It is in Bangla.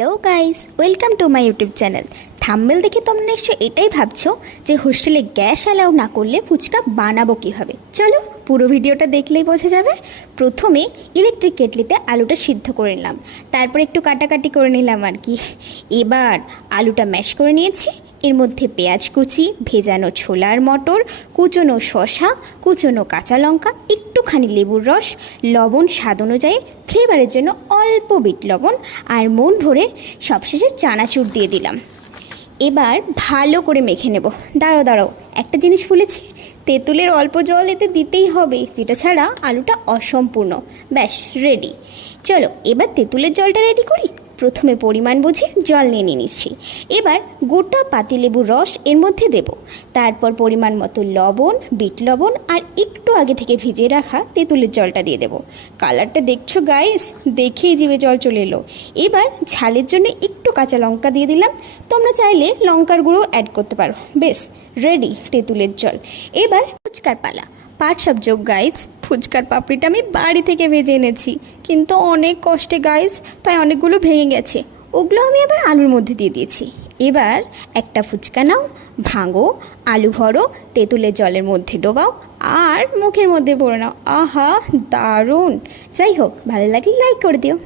Hello guys, welcome to my YouTube channel. Thumbnail দেখে তোমরা নিশ্চয়ই এটাই ভাবছো যে হোস্টেলে গ্যাস অ্যালাউ না করলে ফুচকা বানাবো কীভাবে। চলো পুরো ভিডিওটা দেখলেই বোঝা যাবে। প্রথমে ইলেকট্রিক কেটলিতে আলুটা সিদ্ধ করে নিলাম, তারপর একটু কাটাকাটি করে নিলাম আর কি। এবার আলুটা ম্যাশ করে নিয়েছি, এর মধ্যে পেঁয়াজ কুচি, ভেজানো ছোলার মটর, কুচনো শসা, কুচনো কাঁচা লঙ্কা, একটুখানি লেবুর রস, লবণ স্বাদ অনুযায়ী, ফ্লেভারের জন্য অল্প বিট লবণ, আর মন ভরে সবশেষে চানাচুর দিয়ে দিলাম। এবার ভালো করে মেখে নেব। দাঁড়াও একটা জিনিস ভুলেছি, তেঁতুলের অল্প জল এতে দিতেই হবে, যেটা ছাড়া আলুটা অসম্পূর্ণ। ব্যাস রেডি। চলো এবার তেঁতুলের জলটা রেডি করি। প্রথমে পরিমাণ বুঝে জল নিয়ে নিচ্ছি। এবার গোটা পাতিলেবুর রস এর মধ্যে দেব, তারপর পরিমাণ মতো লবণ, বিট লবণ আর একটু আগে থেকে ভিজিয়ে রাখা তেঁতুলের জলটা দিয়ে দেব। কালারটা দেখছো গাইস, দেখেই জিভে জল চলে এলো। এবার ঝালের জন্য একটু কাঁচা লঙ্কা দিয়ে দিলাম, তোমরা চাইলে লঙ্কার গুঁড়ো অ্যাড করতে পারো। বেশ রেডি তেঁতুলের জল। এবার ফুচকার পালা। পার্ট সব যোগ গাইস, ফুচকার পাপড়িটা আমি বাড়ি থেকে ভেজে এনেছি, কিন্তু অনেক কষ্টে গাইস, তাই অনেকগুলো ভেঙে গেছে। ওগুলো আমি এবার আলুর মধ্যে দিয়ে দিয়েছি। এবার একটা ফুচকা নাও, ভাঙো, আলু ভরো, তেঁতুলের জলের মধ্যে ডোবাও আর মুখের মধ্যে ভরে নাও। আহা দারুণ! যাই হোক, ভালো লাগলে লাইক করে দিও।